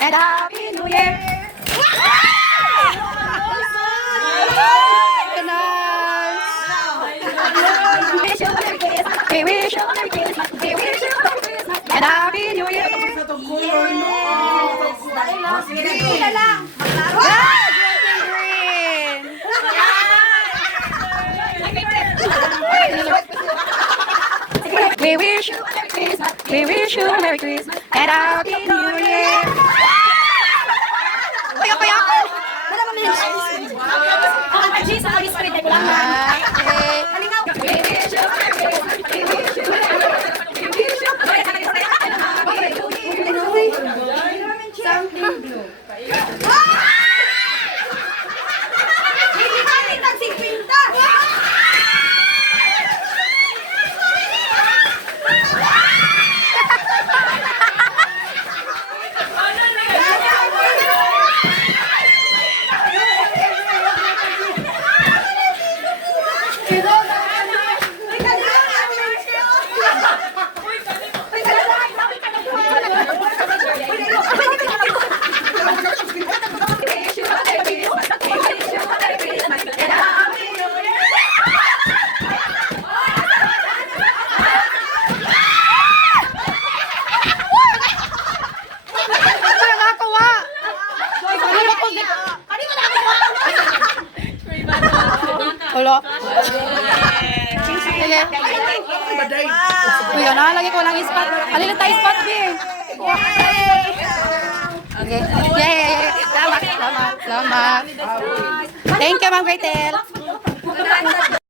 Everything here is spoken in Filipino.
and Happy New Year. We wish you a Merry Christmas. We wish you a Merry Christmas and Happy New Year. We wish you a Merry Christmas. We wish you a Merry Christmas and Happy New Year. Kuya, kuya. Wala ba may ang cheese sa biscuit ay lang. Halingaw. We wish you a Merry Christmas. We wish you a Merry Christmas. We wish you a Merry Christmas and Happy New Year. Something blue. Hindi kami tagsigpinta. Ulo. Sige. Uy, na lagi ko lang ispat. Alin tayo ispat, be. Okay. Yay. Salamat. Thank you, Ma'am Gretel.